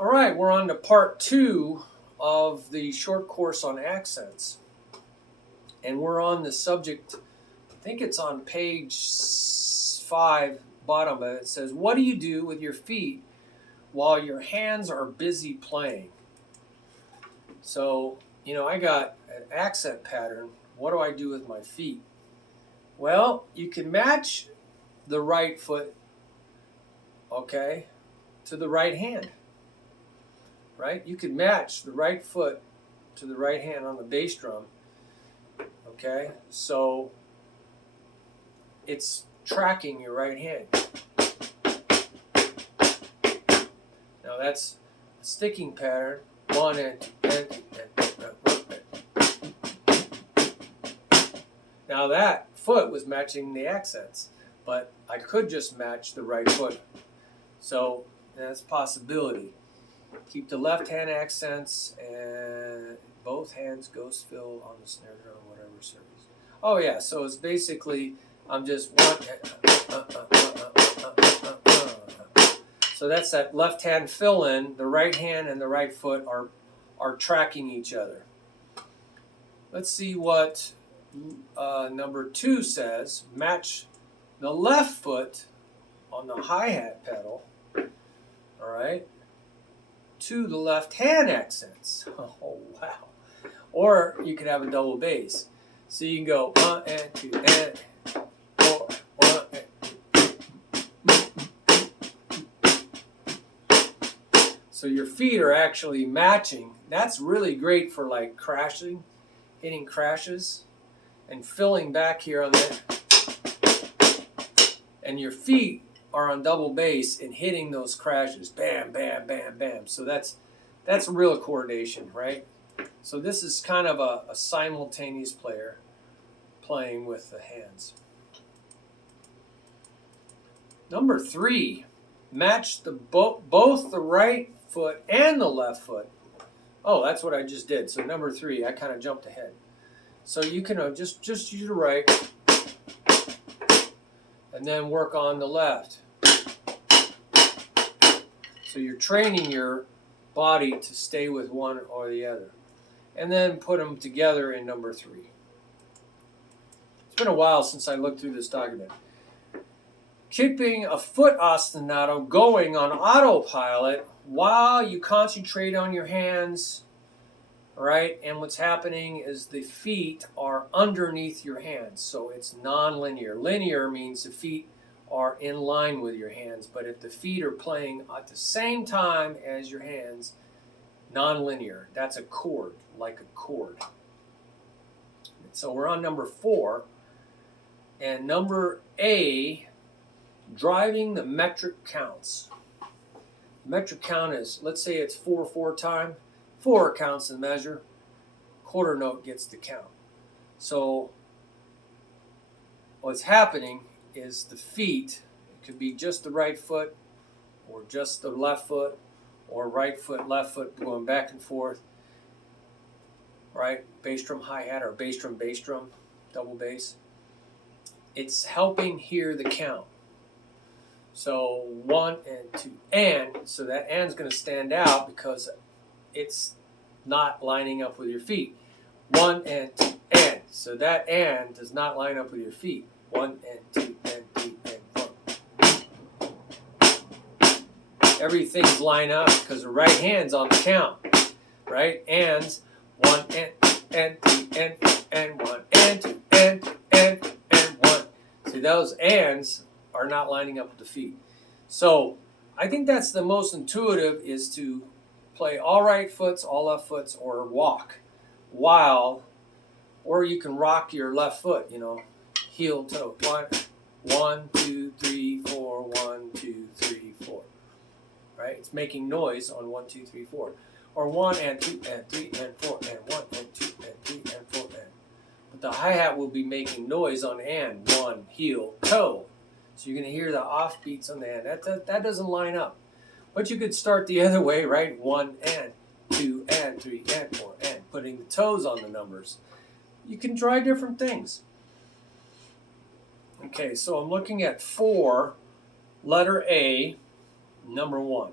All right, we're on to part 2 of the short course on accents. And we're on the subject, I think it's on page 5, bottom of it. It says, what do you do with your feet while your hands are busy playing? So, I got an accent pattern. What do I do with my feet? Well, you can match the right foot, okay, to the right hand. Right? You could match the right foot to the right hand on the bass drum. Okay? So it's tracking your right hand. Now that's a sticking pattern. 1 and 2 and 2 and 2. Now that foot was matching the accents, but I could just match the right foot. So that's a possibility. Keep the left hand accents and both hands ghost fill on the snare drum, whatever service. Oh yeah, so it's basically I'm just one. So that's that left hand fill in. The right hand and the right foot are tracking each other. Let's see what number 2 says. Match the left foot on the hi-hat pedal. All right. To the left hand accents. Oh wow. Or you could have a double bass. So you can go 1 and 2 and 4, 1 and 2. So your feet are actually matching. That's really great for like crashing, hitting crashes, and filling back here on that. And your feet are on double bass and hitting those crashes. Bam, bam, bam, bam. So that's real coordination, right? So this is kind of a simultaneous player playing with the hands. Number 3, match the both the right foot and the left foot. Oh, that's what I just did. So number 3, I kind of jumped ahead. So you can just use the right and then work on the left. So you're training your body to stay with one or the other. And then put them together in number 3. It's been a while since I looked through this document. Keeping a foot ostinato going on autopilot while you concentrate on your hands, right? And what's happening is the feet are underneath your hands, so it's non-linear. Linear means the feet are in line with your hands, but if the feet are playing at the same time as your hands, non-linear. That's a chord, like a chord. So we're on number 4, and number A, driving the metric counts. The metric count is, let's say it's 4/4 time. 4 counts the measure. Quarter note gets the count. So what's happening is the feet, it could be just the right foot or just the left foot or right foot, left foot going back and forth, right? Bass drum, hi-hat, or bass drum, double bass. It's helping hear the count. So 1 and 2 and, so that and's going to stand out because it's not lining up with your feet. 1 and 2 and, so that and does not line up with your feet. 1 and 2 and 3 and 4. Everything's lined up because the right hand's on the count, right? Ands 1 and 2 and 3 and 4 and 1 and 2 and 2 and 1. See, those ands are not lining up with the feet. So I think that's the most intuitive, is to play all right foots, all left foots, or walk while, or you can rock your left foot, heel toe. 1 2 3 4 1 2 3 4. Right? It's making noise on 1 2 3 4. Or 1 and 2 and 3 and 4 and 1 and 2 and 3 and 4 and. But the hi-hat will be making noise on and 1 heel toe. So you're going to hear the offbeats on the end. That doesn't line up. But you could start the other way, right? 1 and 2 and 3 and 4 and, putting the toes on the numbers. You can try different things. Okay, so I'm looking at 4, letter A, number 1.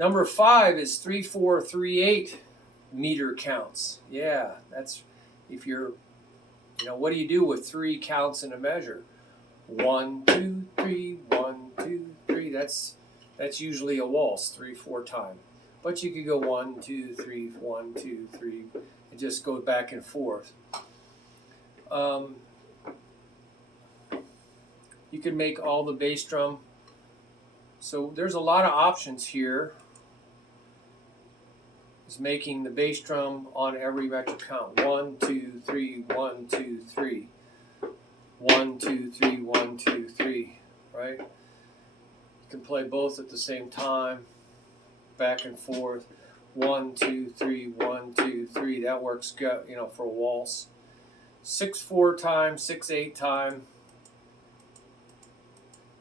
Number 5 is 3, 4, 3, 8 meter counts. Yeah, that's if you're, what do you do with 3 counts in a measure? 1, 2, 3, 1, 2, 3. That's usually a waltz, 3, 4 time. But you could go 1, 2, 3, 1, 2, 3. It just goes back and forth. You can make all the bass drum. So there's a lot of options here. Is making the bass drum on every metric count. 1, 2, 3, 1, 2, 3. 1, 2, 3, 1, 2, 3. Right? You can play both at the same time. Back and forth. 1, 2, 3, 1, 2, 3. That works good, for a waltz. 6, 4 time, 6, 8 time.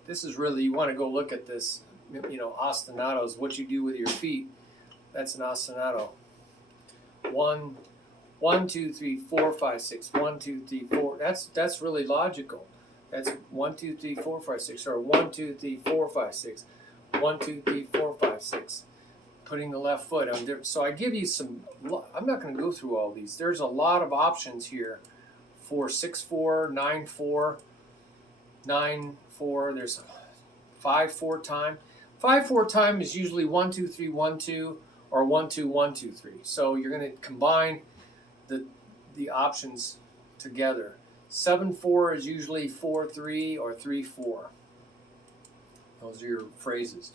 This is really, you want to go look at this, ostinatos, what you do with your feet. That's an ostinato. 1, 2, 3, 4, 5, 6. 1, 2, 3, 4. That's really logical. That's 1, 2, 3, 4, 5, 6. Or 1, 2, 3, 4, 5, 6. 1, 2, 3, 4, 5, 6. Putting the left foot on there. So I give you some, I'm not going to go through all these. There's a lot of options here for 6/4, 9/4, 9/4. There's 5/4 time. 5/4 time is usually 1, 2, 3, 1, 2, or 1, 2, 1, 2, 3. So you're going to combine the options together. 7/4 is usually 4/3 or 3/4. Those are your phrases.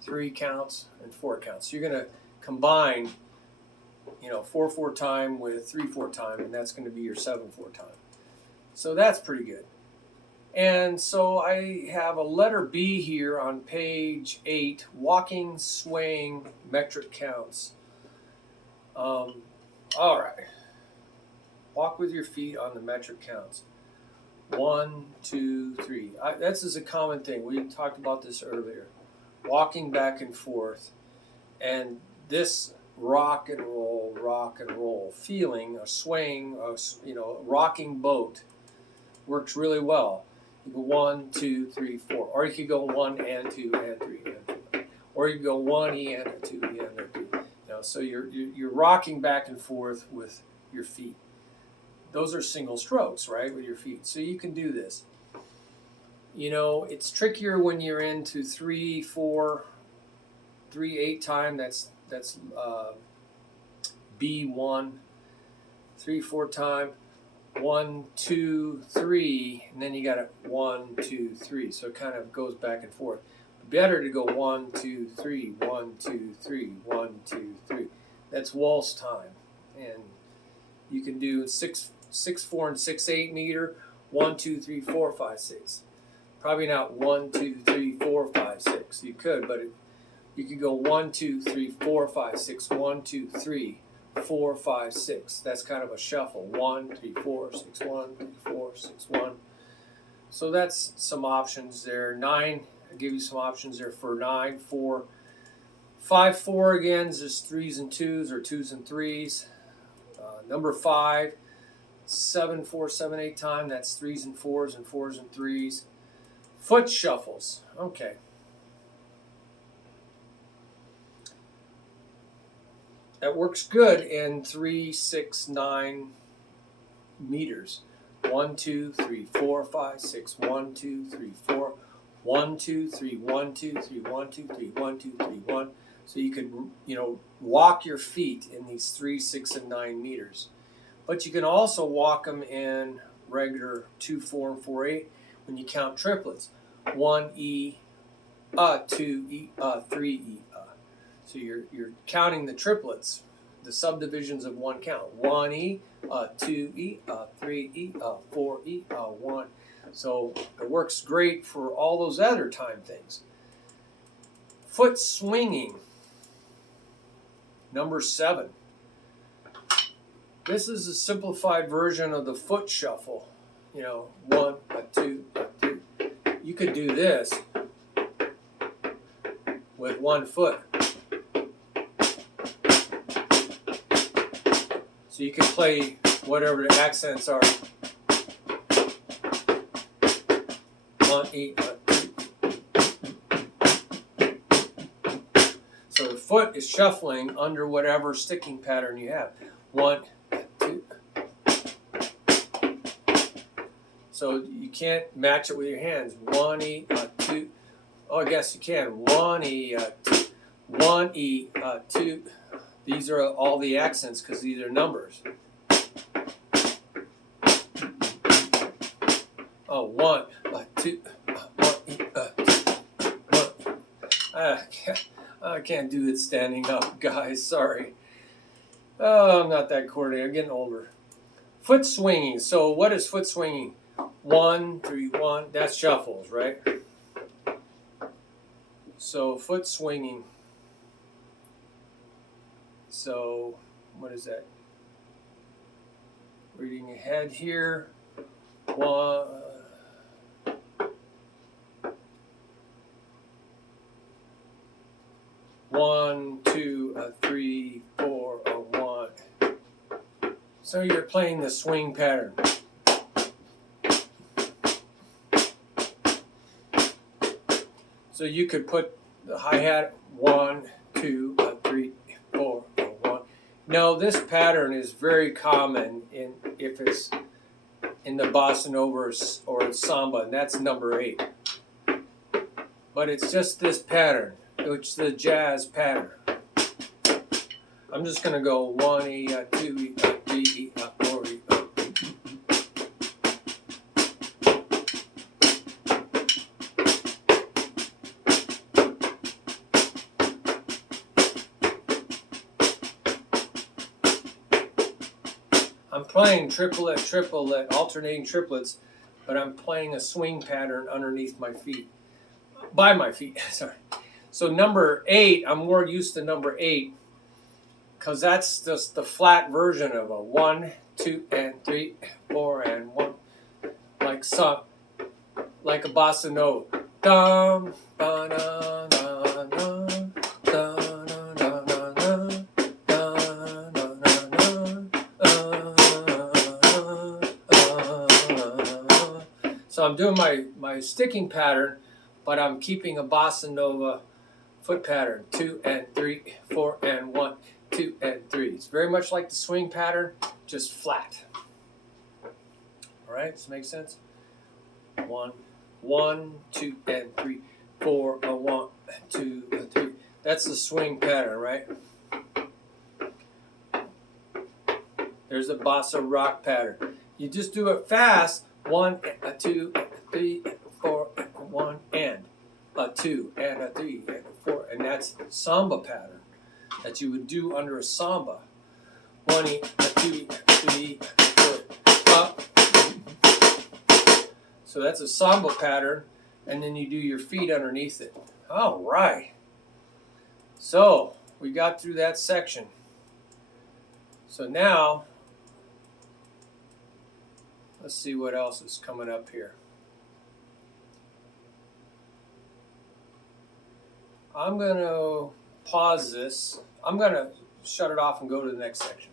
3 counts and 4 counts. So you're going to combine, 4/4 time with 3/4 time, and that's going to be your 7/4 time. So that's pretty good. And so I have a letter B here on page 8, walking, swaying, metric counts. All right. Walk with your feet on the metric counts. 1, 2, 3. This is a common thing. We talked about this earlier. Walking back and forth. And this rock and roll feeling, a swaying, rocking boat works really well. You go 1, 2, 3, 4. Or you could go 1 and 2 and 3 and 2. Or you could go 1 E and a 2 E and a 3. So you're rocking back and forth with your feet. Those are single strokes, right, with your feet. So you can do this. It's trickier when you're into 3, 4, 3, 8 time. That's B1. 3, 4 time. 1, 2, 3, and then you got it 1, 2, 3. So it kind of goes back and forth. Better to go 1, 2, 3, 1, 2, 3, 1, 2, 3. That's waltz time, and you can do 6, 4, and 6, 8 meter. 1, 2, 3, 4, 5, 6. Probably not 1, 2, 3, 4, 5, 6. You could, but you could go 1, 2, 3, 4, 5, 6. 1, 2, 3. 4, 5, 6. That's kind of a shuffle. 1, 3, 4, 6, 1, 3, 4, 6, 1. So that's some options there. 9, I'll give you some options there for 9, 4. 5, 4 again is just 3s and 2s or 2s and 3s. Number 5, 7, 4, 7, 8 time. That's 3s and 4s and 4s and 3s. Foot shuffles. Okay. That works good in 3, 6, 9 meters. 1, 2, 3, 4, 5, 6. 1, 2, 3, 4. 1, 2, 3, 1, 2, 3, 1, 2, 3, 1, 2, 3, 1. So you could, walk your feet in these 3, 6, and 9 meters. But you can also walk them in regular 2, 4, and 4, 8 when you count triplets. 1 E, 2 E, 3 E. So you're counting the triplets, the subdivisions of one count. 1 E, 2 E, 3 E, 4 E, 1. So it works great for all those other time things. Foot swinging. Number 7. This is a simplified version of the foot shuffle. 1, 2, 2. You could do this with one foot. So you can play whatever the accents are. 1, 8, 2. So foot is shuffling under whatever sticking pattern you have. 1, 2. So you can't match it with your hands. 1 E 2. Oh, I guess you can. 1 E 2. 1 E 2. These are all the accents because these are numbers. Oh, 1 2. 1 E 2. 1. I can't do it standing up, guys. Sorry. Oh, I'm not that coordinated. I'm getting older. Foot swinging. So what is foot swinging? 1 3 1. That's shuffles, right? So foot swinging. So what is that? Reading ahead here. 1. 1 2 3 4 1. So you're playing the swing pattern. So you could put the hi-hat 1 2 3 4 1. No, this pattern is very common if it's in the bossa nova or samba, and that's number 8. But it's just this pattern, which is the jazz pattern. I'm just going to go 1 E 2 E 3 E 4 E. I'm playing triplet, triplet, alternating triplets, but I'm playing a swing pattern underneath my feet. By my feet, sorry. So number 8, I'm more used to number 8 because that's just the flat version of a 1, 2, and 3, 4, and 1. Like a bossa nova. Dum, ba, da, da, da, da, da, da, da, da. So I'm doing my sticking pattern, but I'm keeping a bossa nova foot pattern. 2 and 3, 4 and 1, 2 and 3. It's very much like the swing pattern, just flat. All right, does this make sense? 1, 1, 2 and 3, 4, 1, 2, 3. That's the swing pattern, right? There's a bossa rock pattern. You just do it fast. 1, 2, 3, 4, 1, and a 2, and a 3, and a 4. And that's samba pattern that you would do under a samba. 1, 2, 3, 4, up. So that's a samba pattern, and then you do your feet underneath it. All right. So we got through that section. So now, let's see what else is coming up here. I'm going to pause this. I'm going to shut it off and go to the next section.